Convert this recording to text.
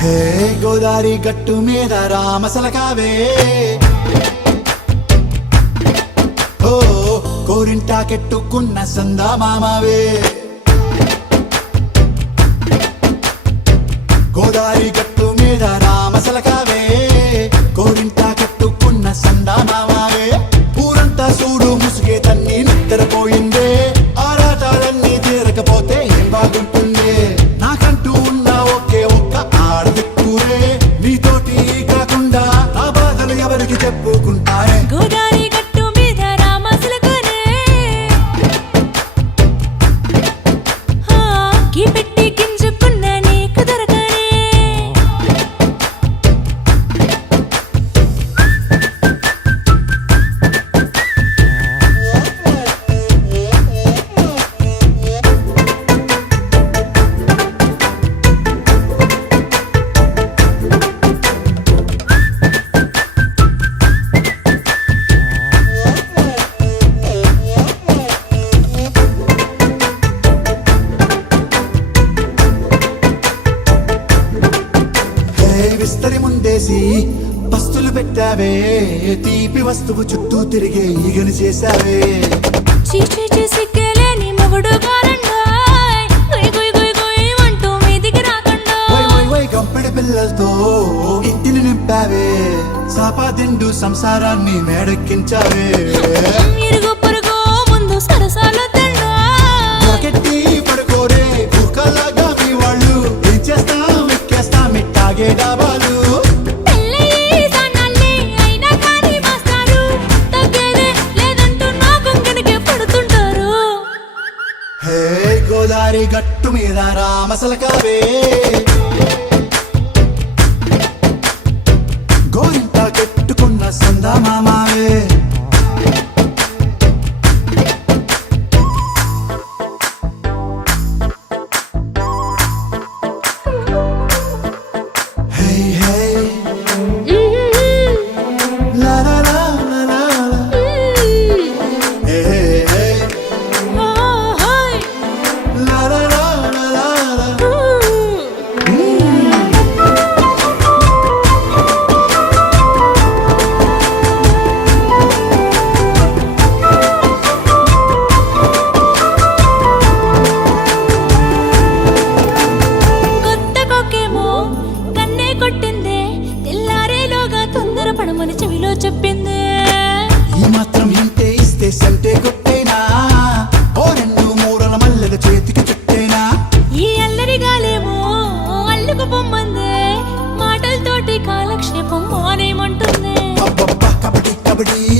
హే గోదారి గట్టు మీద రామసలకావే ఓ కోరింటాకెట్టుకున్న సందా మామావే గోదారి గట్టు మీద రామసలకావే కోరింటాకెట్టుకున్న సందా మామావే ఊరంతా చూడు ముసుగే తన్ని నిద్రపోయిందే ఆరాటాలన్నీ తీరకపోతే ఏం బాగుంటుందే నాకంటూ ఉన్న ఒకే ఒక్క ఆడదిక్కురే నీతోటి కాకుండా నా బాధలు ఎవరికి చెప్పుకుంటారే గోదారి గట్టు మీద రామసలకనే కీ పెట్టి గింజుకున్న నీకు దొరకనే విస్తరి ముందేసి పస్తులు పెట్టావే తీపి వస్తువు చుట్టూ తిరిగే ఈగలు చేశావే చీచీ సిగ్గలేని మొగుడు గారండాయ్ గుయ్ గుయ్ గుయ్ గుయ్ అంటూ మీదికి రాకుండా వై వై వై గంపెడి పిల్లలతో ఇంటిని నింపావే సాపాదిండు సంసారాన్ని మేడెక్కించావే ఇరుగు పొరుగు ముందు సరసాలు మొరకెట్టి పడుకోరే కుక్కలాగా మీ వాళ్ళు ఏం చేస్తాం ఎక్కేస్తాం ఇట్టాగే డాబాలు హే గోదారి గట్టు మీద రామసలకావే గోరింట కట్టుకున్న సందా మామావే హే హే లా లా లా లా లా హే హే లా లా లా లా లా కొత్త కొక్కేమో కన్నే కొట్టిందే తెల్లారేలోగా తొందర పడమని చెవిలో చెప్పిందే ఈ మాత్రం ఇంటే ఇస్తే సంటే కొట్టేనా ఓ రెండు మూరల మల్లెల చేతికి చుట్టేనా ఈ అల్లరి గాలేమో అల్లుకు పొమ్మందే మాటలతోటి కాలక్షేపం మానేమంటుందే అబ్బబ్బా కబడ్డీ కబడ్డీ